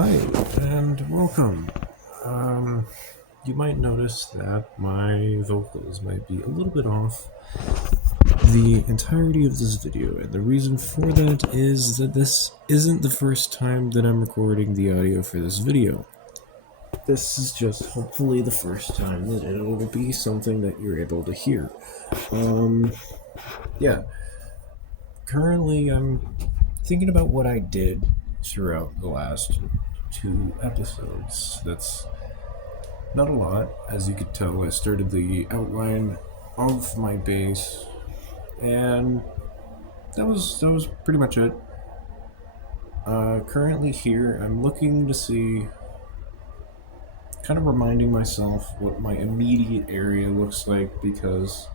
Hi, and welcome. You might notice that my vocals might be a little bit off the entirety of this video, and the reason for that is that this isn't the first time that I'm recording the audio for this video. This is just hopefully the first time that it will be something that you're able to hear. Yeah. Currently, I'm thinking about what I did throughout the last two episodes. That's not a lot, as you could tell. I started the outline of my base, and that was pretty much it. Currently here, I'm looking to see, kind of reminding myself what my immediate area looks like because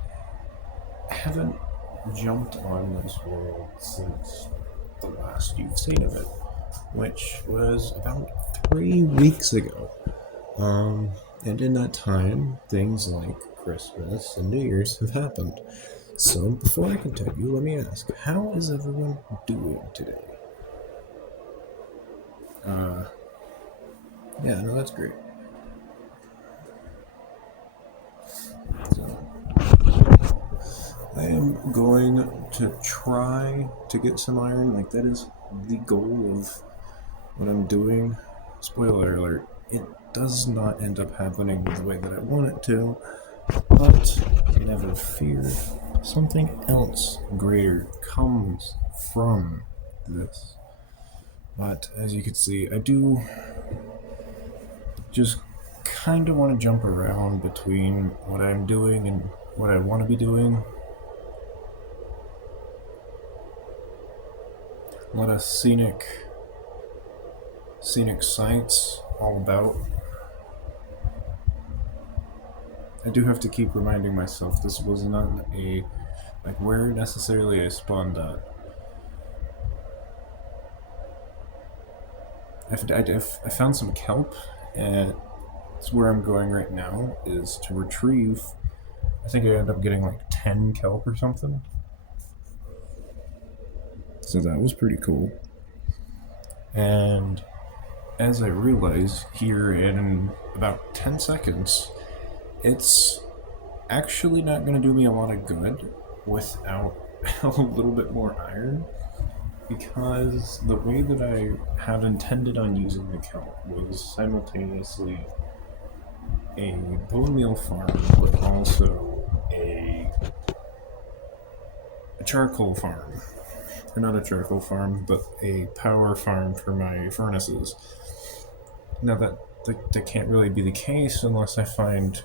I haven't jumped on this world since the last you've seen of it, which was about 3 weeks ago. And in that time, things like Christmas and New Year's have happened. So before I continue, let me ask, how is everyone doing today? Yeah, no, that's great. So, I am going to try to get some iron. Like, that is the goal of what I'm doing. Spoiler alert, it does not end up happening the way that I want it to, but never fear. Something else greater comes from this. But as you can see, I do just kind of want to jump around between what I'm doing and what I want to be doing. A lot of scenic sights all about. I do have to keep reminding myself this was not a, like, where necessarily I spawned at. I found some kelp, and it's where I'm going right now, is to retrieve. I think I end up getting like 10 kelp or something. So that was pretty cool. And as I realize here in about 10 seconds, it's actually not going to do me a lot of good without a little bit more iron, because the way that I had intended on using the kelp was simultaneously a bone meal farm, but also a charcoal farm. Or not a charcoal farm, but a power farm for my furnaces. Now that can't really be the case unless I find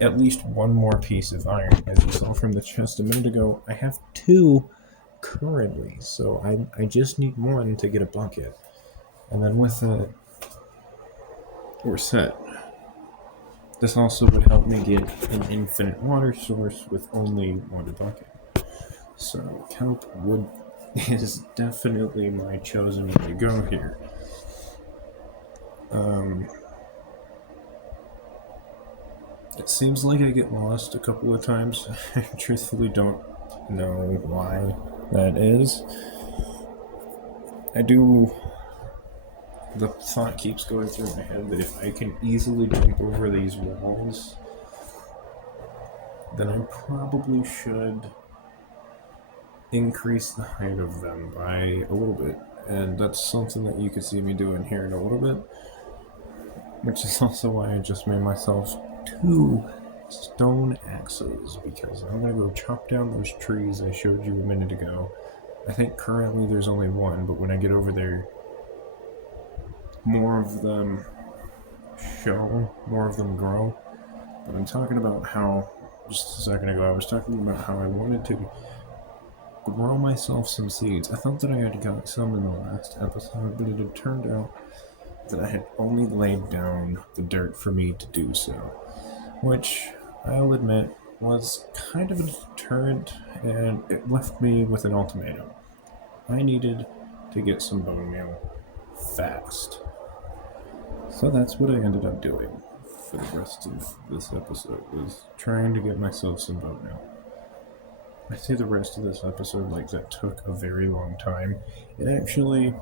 at least one more piece of iron. As you saw from the chest a minute ago, I have two currently, so I just need one to get a bucket. And then with it, we're set. This also would help me get an infinite water source with only one bucket. So kelp wood is definitely my chosen way to go here. It seems like I get lost a couple of times. I truthfully don't know why that is. The thought keeps going through my head that if I can easily jump over these walls, then I probably should increase the height of them by a little bit. And that's something that you could see me doing here in a little bit, which is also why I just made myself two stone axes, because I'm going to go chop down those trees I showed you a minute ago. I think currently there's only one, but when I get over there, more of them grow. But I'm talking about how, just a second ago, I was talking about how I wanted to grow myself some seeds. I thought that I had got some in the last episode, but it had turned out that I had only laid down the dirt for me to do so, which I'll admit was kind of a deterrent, and it left me with an ultimatum. I needed to get some bone meal fast. So that's what I ended up doing for the rest of this episode, was trying to get myself some bone meal. I say the rest of this episode like that took a very long time. It actually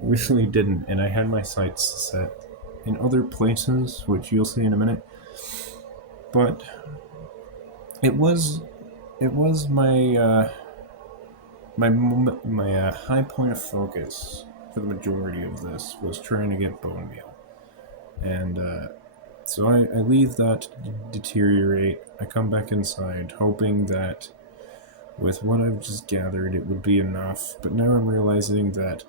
really didn't, and I had my sights set in other places, which you'll see in a minute. But it was my high point of focus for the majority of this was trying to get bone meal, and so I leave that to deteriorate. I come back inside, hoping that with what I've just gathered, it would be enough. But now I'm realizing that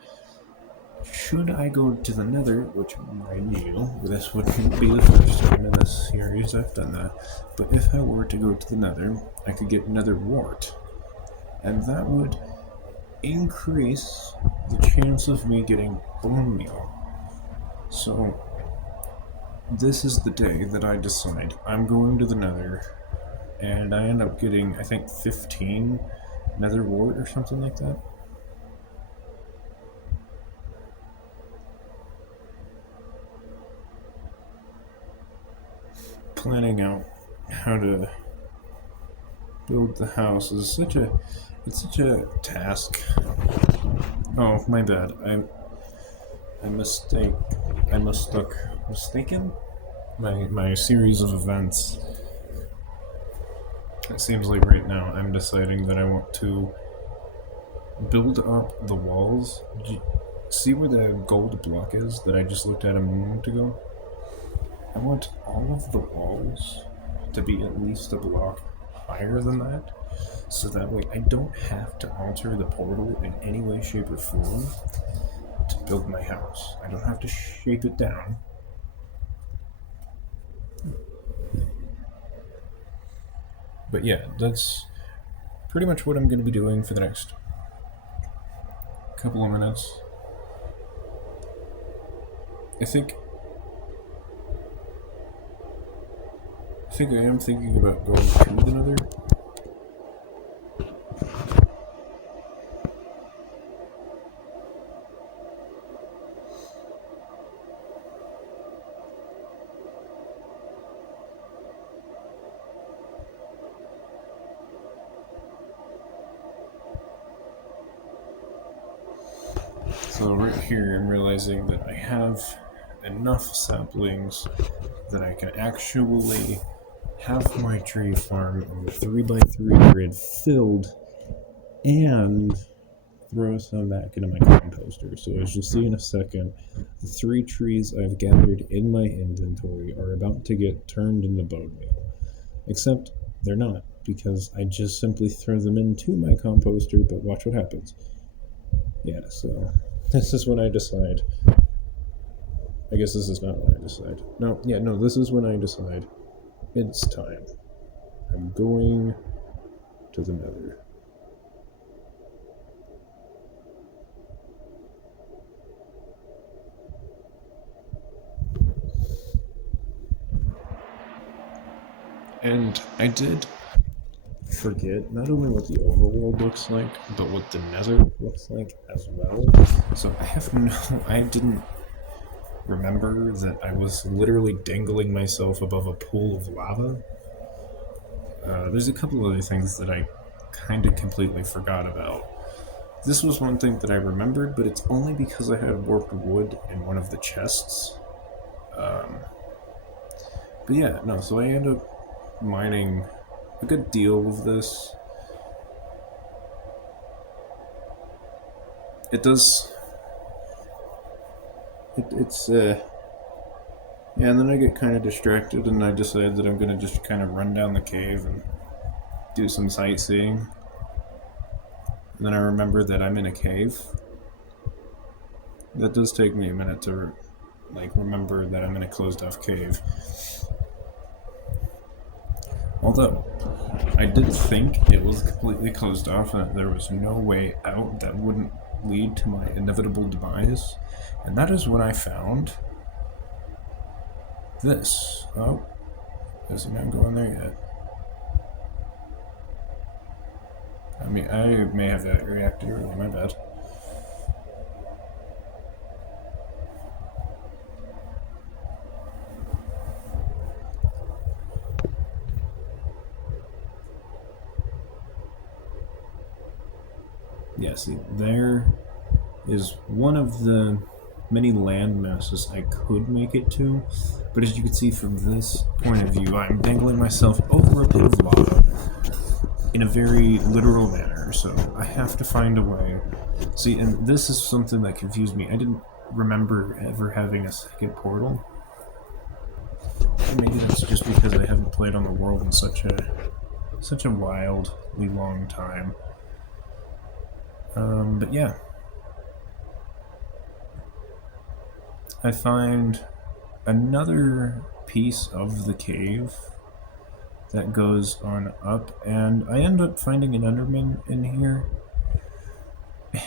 should I go to the Nether, which mind you, this wouldn't be the first time in this series I've done that. But if I were to go to the Nether, I could get Nether Wart, and that would increase the chance of me getting bone meal. So this is the day that I decide I'm going to the Nether, and I end up getting, I think, 15 Nether Wart or something like that. Planning out how to build the house is such a task. Oh, my bad. I mistaken my series of events. It seems like right now I'm deciding that I want to build up the walls. See where the gold block is that I just looked at a moment ago? I want all of the walls to be at least a block higher than that, so that way I don't have to alter the portal in any way, shape, or form to build my house. I don't have to shape it down. But yeah, that's pretty much what I'm going to be doing for the next couple of minutes. I think I am thinking about going to the Nether. So right here I'm realizing that I have enough saplings that I can actually have my tree farm on the 3x3 grid filled and throw some back into my composter. So as you'll see in a second, the 3 trees I've gathered in my inventory are about to get turned into bone meal. Except they're not, because I just simply throw them into my composter, but watch what happens. Yeah, so this is when I decide. I guess this is not when I decide. No, this is when I decide. It's time. I'm going to the Nether. And I did forget not only what the overworld looks like, but what the Nether looks like as well. So I didn't remember that I was literally dangling myself above a pool of lava. There's a couple other things that I kind of completely forgot about. This was one thing that I remembered, but it's only because I had warped wood in one of the chests. But yeah, no, so I ended up mining a good deal of this. It does... It's yeah, and then I get kind of distracted and I decide that I'm going to just kind of run down the cave and do some sightseeing. And then I remember that I'm in a cave. That does take me a minute to remember that I'm in a closed off cave. Although, I did think it was completely closed off and that there was no way out that wouldn't lead to my inevitable demise. And that is when I found this. Oh, is it not going there yet? I mean, I may have that reacted early, my bad. yeah, see, there is one of the many land masses I could make it to, but as you can see from this point of view, I'm dangling myself over a pit of lava in a very literal manner, so I have to find a way. See, and this is something that confused me. I didn't remember ever having a second portal. Maybe that's just because I haven't played on the world in such a wildly long time. But yeah. I find another piece of the cave that goes on up, and I end up finding an Enderman in here,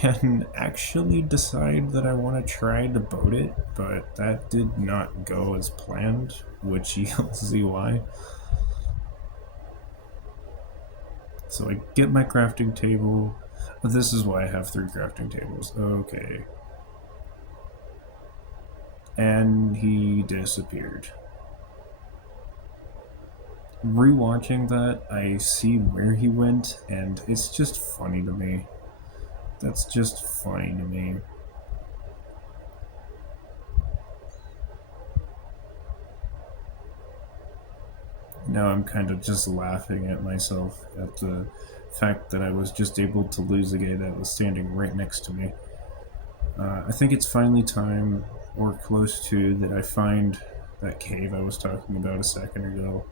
and actually decide that I want to try to boat it, but that did not go as planned, which you'll see why. So I get my crafting table. This is why I have 3 crafting tables. Okay. And he disappeared. Rewatching that, I see where he went, and it's just funny to me. That's just funny to me. Now I'm kind of just laughing at myself at the fact that I was just able to lose a guy that was standing right next to me. I think it's finally time, or close to, that I find that cave I was talking about a second ago.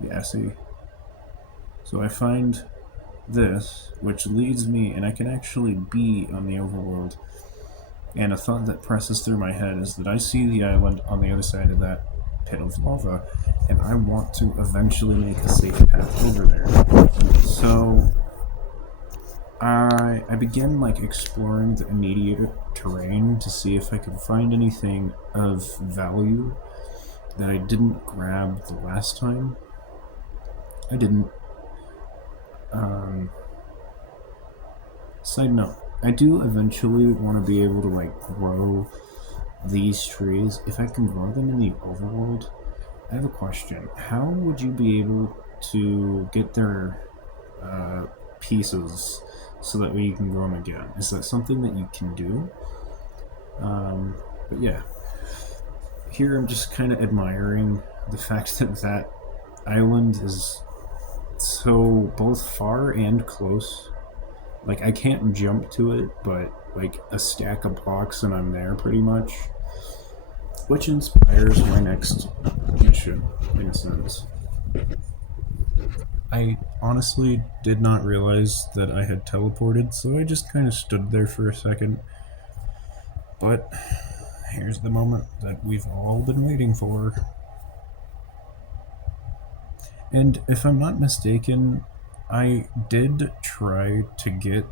Yeah, see? So I find this, which leads me, and I can actually be on the overworld. And a thought that presses through my head is that I see the island on the other side of that pit of lava, and I want to eventually make a safe path over there. So I began exploring the immediate terrain to see if I could find anything of value that I didn't grab the last time. I didn't. Side note, I do eventually want to be able to grow these trees. If I can grow them in the overworld, I have a question. How would you be able to get their pieces so that way you can grow them again? Is that something that you can do? But yeah, here I'm just kind of admiring the fact that that island is so both far and close. I can't jump to it, but a stack of blocks and I'm there pretty much. Which inspires my next mission, in a sense. I honestly did not realize that I had teleported, so I just kind of stood there for a second. But here's the moment that we've all been waiting for. And if I'm not mistaken, I did try to get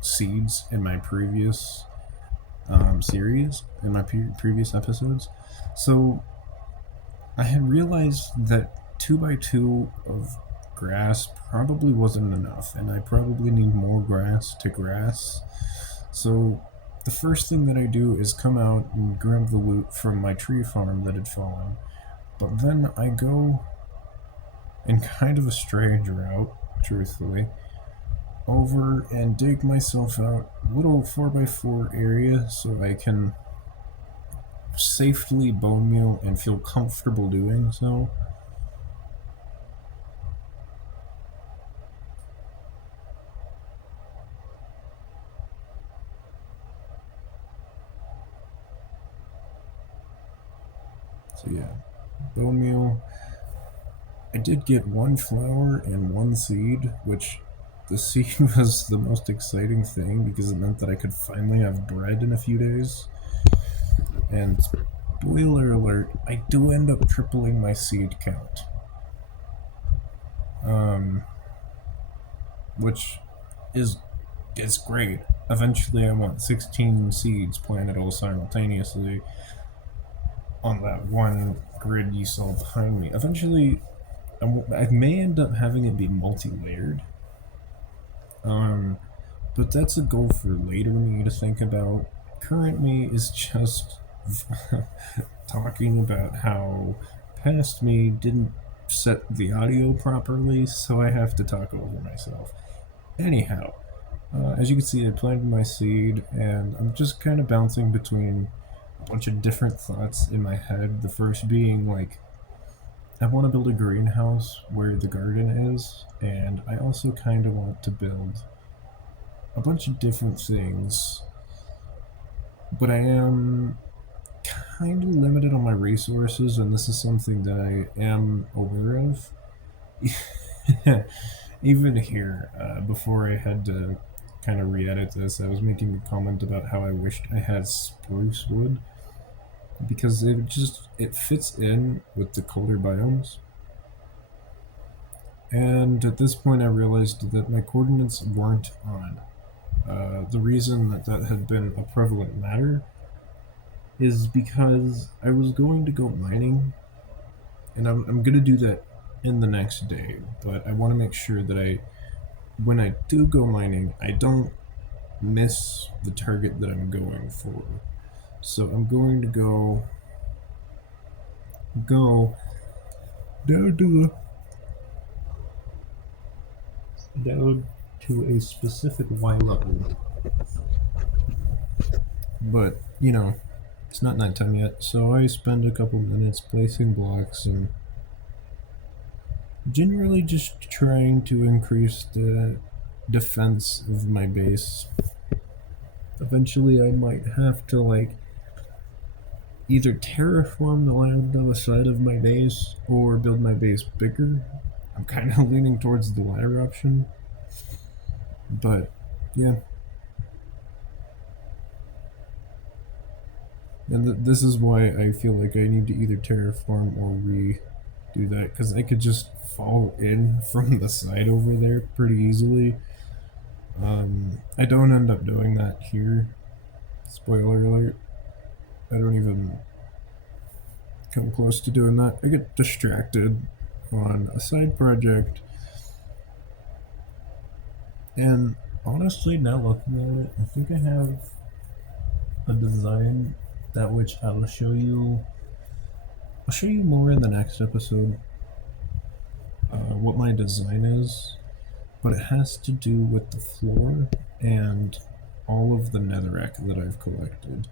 seeds in my previous series, in my previous episodes. So I had realized that 2x2 of grass probably wasn't enough, and I probably need more grass to grass. So the first thing that I do is come out and grab the loot from my tree farm that had fallen. But then I go in kind of a strange route, truthfully, over and dig myself out a little 4x4 area so I can safely bone meal and feel comfortable doing so. So yeah, bone meal. I did get 1 flower and 1 seed, which the seed was the most exciting thing because it meant that I could finally have bread in a few days. And spoiler alert, I do end up tripling my seed count. Which is great. Eventually I want 16 seeds planted all simultaneously on that one grid you saw behind me. Eventually I may end up having it be multi-layered. But that's a goal for later me to think about. Current me is just talking about how past me didn't set the audio properly, so I have to talk over myself. Anyhow, As you can see, I planted my seed, and I'm just kind of bouncing between a bunch of different thoughts in my head. The first being like, I want to build a greenhouse where the garden is, and I also kind of want to build a bunch of different things, but I am kind of limited on my resources, and this is something that I am aware of. Even here, before I had to kind of re-edit this, I was making a comment about how I wished I had spruce wood because it fits in with the colder biomes. And at this point, I realized that my coordinates weren't on. The reason that that had been a prevalent matter is because I was going to go mining, and I'm going to do that in the next day, but I want to make sure that when I do go mining, I don't miss the target that I'm going for. So I'm going to go down to down to a specific Y level. But it's not nighttime yet, so I spend a couple minutes placing blocks and generally just trying to increase the defense of my base. Eventually, I might have to either terraform the land on the side of my base or build my base bigger. I'm kind of leaning towards the latter option, but yeah. And this is why I feel like I need to either terraform or redo that, because I could just fall in from the side over there pretty easily. I don't end up doing that here. Spoiler alert. I don't even come close to doing that. I get distracted on a side project. And honestly, now looking at it, I think I have a design that which I'll show you more in the next episode. What my design is, but it has to do with the floor and all of the netherrack that I've collected.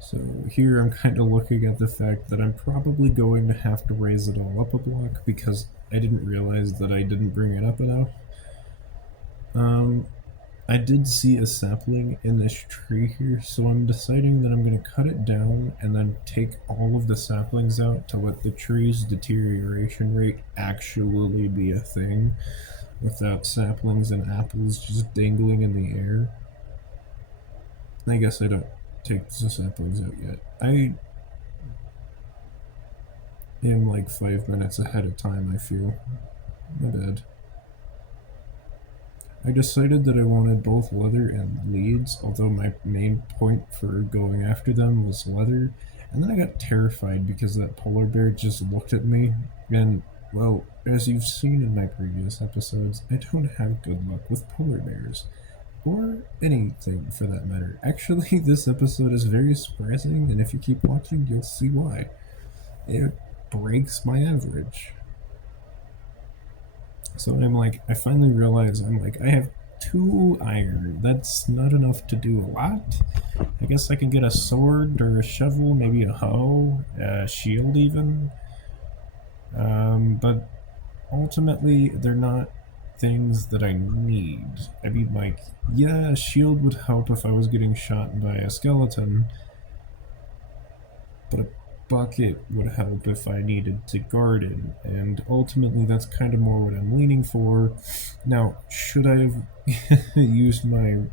So here I'm kind of looking at the fact that I'm probably going to have to raise it all up a block because I didn't realize that I didn't bring it up enough. I did see a sapling in this tree here, so I'm deciding that I'm going to cut it down and then take all of the saplings out to let the tree's deterioration rate actually be a thing without saplings and apples just dangling in the air. I guess I don't take the saplings out yet. I am like 5 minutes ahead of time, I feel. My bad. I decided that I wanted both leather and leads, although my main point for going after them was leather, and then I got terrified because that polar bear just looked at me, and, well, as you've seen in my previous episodes, I don't have good luck with polar bears. Or anything, for that matter. Actually, this episode is very surprising, and if you keep watching, you'll see why. It breaks my average. So I finally realize I have 2 iron. That's not enough to do a lot. I guess I can get a sword or a shovel, maybe a hoe, a shield even. But ultimately, they're not things that I need. I mean, yeah, a shield would help if I was getting shot by a skeleton, but a bucket would help if I needed to garden, and ultimately that's kind of more what I'm leaning for. Now, should I have used one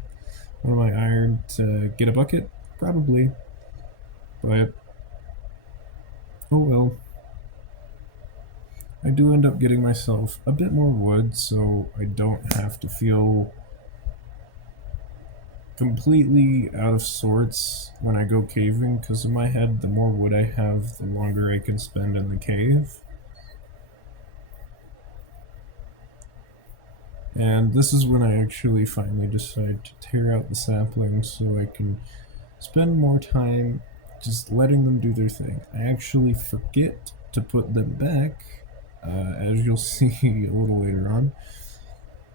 of my iron to get a bucket? Probably, but oh well. I do end up getting myself a bit more wood, so I don't have to feel completely out of sorts when I go caving, because in my head, the more wood I have, the longer I can spend in the cave. And this is when I actually finally decide to tear out the saplings so I can spend more time just letting them do their thing. I actually forget to put them back, as you'll see a little later on.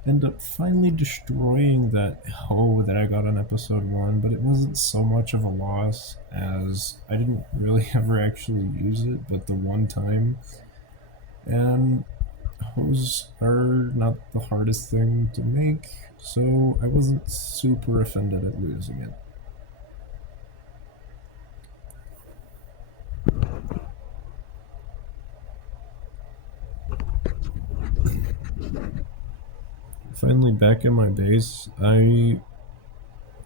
End up finally destroying that hoe that I got on episode 1, but it wasn't so much of a loss as I didn't really ever actually use it, but the one time. And hoes are not the hardest thing to make, so I wasn't super offended at losing it. Finally back in my base, I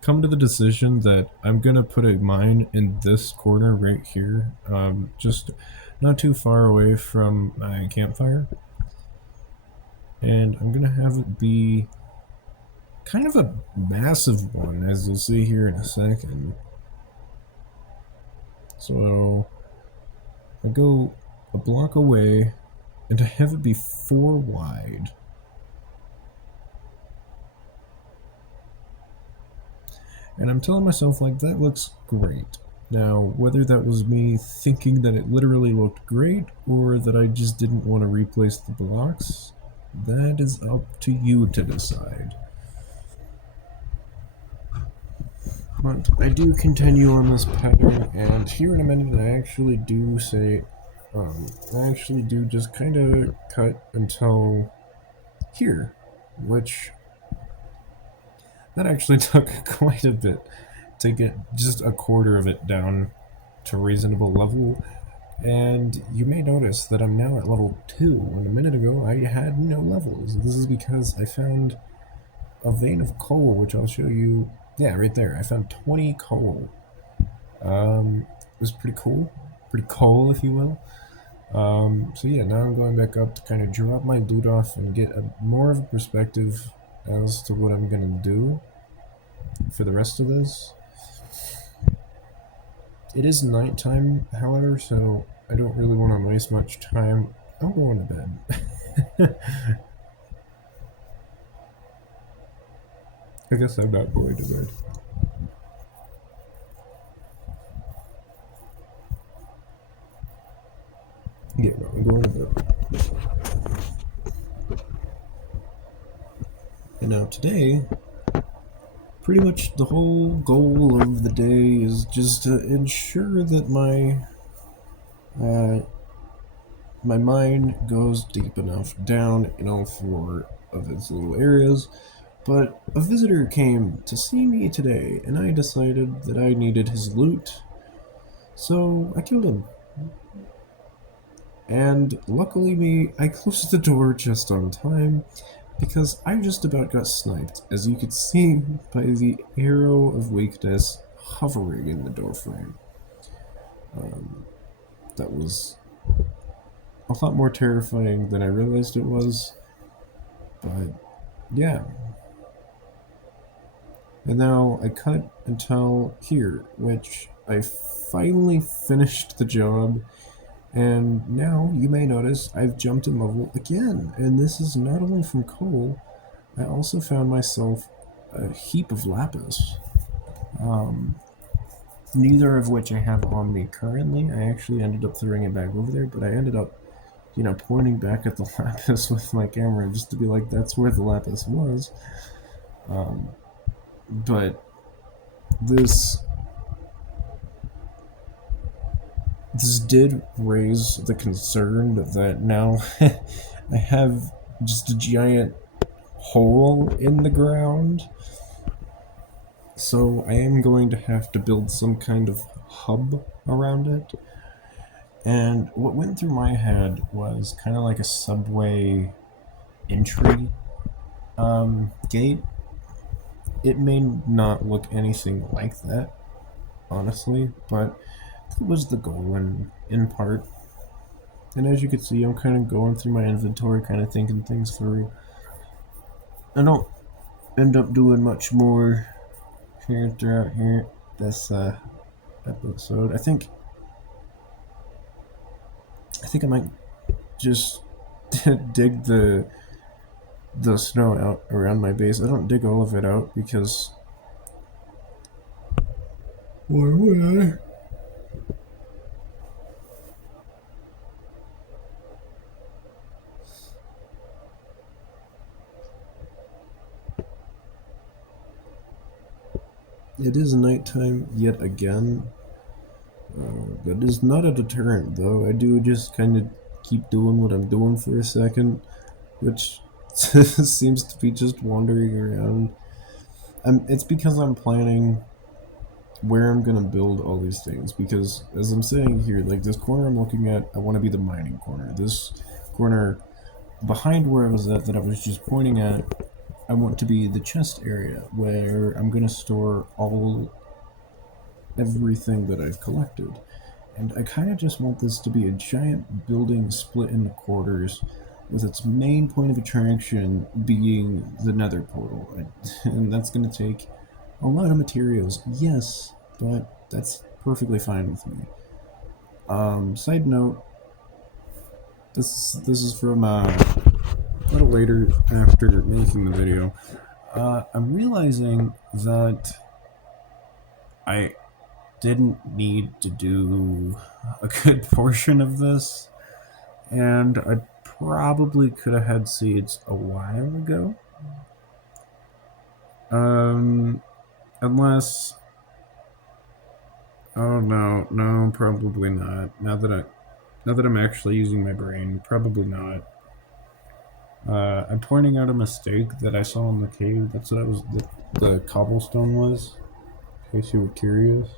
come to the decision that I'm gonna put a mine in this corner right here, just not too far away from my campfire. And I'm gonna have it be kind of a massive one, as you'll see here in a second. So I go a block away and I have it be 4 wide. And I'm telling myself, like, that looks great. Now, whether that was me thinking that it literally looked great, or that I just didn't want to replace the blocks, that is up to you to decide. But I do continue on this pattern, and here in a minute I actually do just kind of cut until here, which that actually took quite a bit to get just a quarter of it down to reasonable level. And you may notice that I'm now at level 2, when a minute ago I had no levels. This is because I found a vein of coal, which I'll show you. Yeah, right there. I found 20 coal. It was pretty cool. Pretty coal, if you will. So yeah, now I'm going back up to kind of drop my loot off and get more of a perspective as to what I'm going to do for the rest of this. It is nighttime, however, so I don't really want to waste much time. I'm going to bed. I guess I'm not going to bed. Yeah, no, I'm going to bed. And now today, pretty much the whole goal of the day is just to ensure that my mine goes deep enough down in all 4 of its little areas. But a visitor came to see me today, and I decided that I needed his loot, so I killed him. And luckily I closed the door just on time, because I just about got sniped, as you could see by the arrow of weakness hovering in the doorframe. That was a lot more terrifying than I realized it was, but yeah. And now I cut until here, which I finally finished the job, and now you may notice I've jumped in level again, and this is not only from coal. I also found myself a heap of lapis, neither of which I have on me currently. I actually ended up throwing it back over there, but I ended up, pointing back at the lapis with my camera just to be like, that's where the lapis was. But this did raise the concern that now I have just a giant hole in the ground. So I am going to have to build some kind of hub around it. And what went through my head was kind of like a subway entry gate. It may not look anything like that, honestly, but that was the goal in part. And as you can see, I'm kind of going through my inventory, kind of thinking things through. I don't end up doing much more here throughout here this episode. I think I might just dig the snow out around my base. I don't dig all of it out because why would I? It is nighttime yet again. That is not a deterrent, though. I do just kind of keep doing what I'm doing for a second, which seems to be just wandering around. It's because I'm planning where I'm gonna build all these things. Because as I'm saying here, like this corner I'm looking at, I want to be the mining corner. This corner behind where I was at, that I was just pointing at, I want to be the chest area where I'm gonna store everything that I've collected. And I kind of just want this to be a giant building split into quarters, with its main point of attraction being the nether portal. And that's going to take a lot of materials, yes, but that's perfectly fine with me. Side note, this is from a little later after making the video. I'm realizing that I didn't need to do a good portion of this, and I probably could have had seeds a while ago. Unless, oh no, probably not. Now that I'm actually using my brain, probably not. I'm pointing out a mistake that I saw in the cave. That's what the cobblestone was, in case you were curious.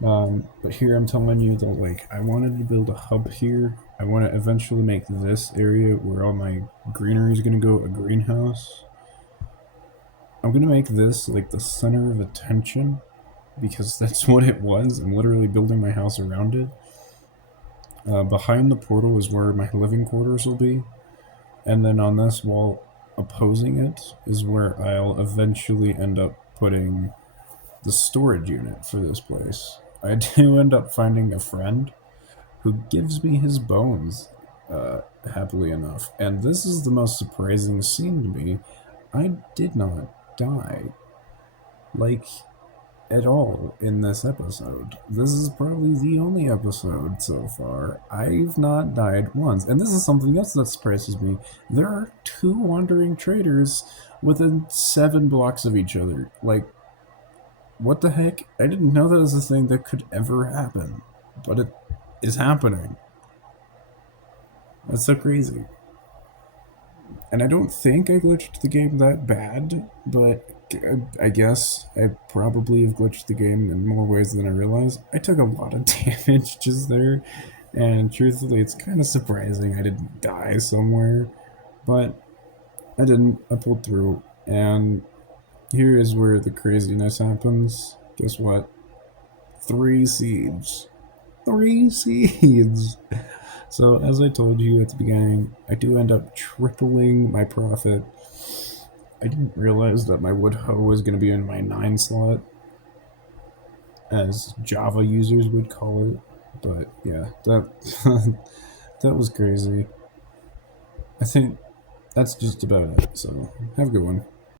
But here I'm telling you that, like, I wanted to build a hub here. I want to eventually make this area where all my greenery is going to go a greenhouse. I'm going to make this like the center of attention, because that's what it was. I'm literally building my house around it. Behind the portal is where my living quarters will be. And then on this wall opposing it is where I'll eventually end up putting the storage unit for this place. I do end up finding a friend who gives me his bones, happily enough. And this is the most surprising scene to me. I did not die, like, at all in this episode. This is probably the only episode so far. I've not died once. And this is something else that surprises me. There are 2 wandering traders within 7 blocks of each other. Like, what the heck? I didn't know that was a thing that could ever happen, but it is happening. That's so crazy. And I don't think I glitched the game that bad, but I guess I probably have glitched the game in more ways than I realized. I took a lot of damage just there, and truthfully, it's kind of surprising I didn't die somewhere, but I didn't. I pulled through, and here is where the craziness happens. Guess what? 3 seeds. 3 seeds! So, as I told you at the beginning, I do end up tripling my profit. I didn't realize that my wood hoe was going to be in my 9 slot, as Java users would call it. But yeah, that that was crazy. I think that's just about it. So, have a good one.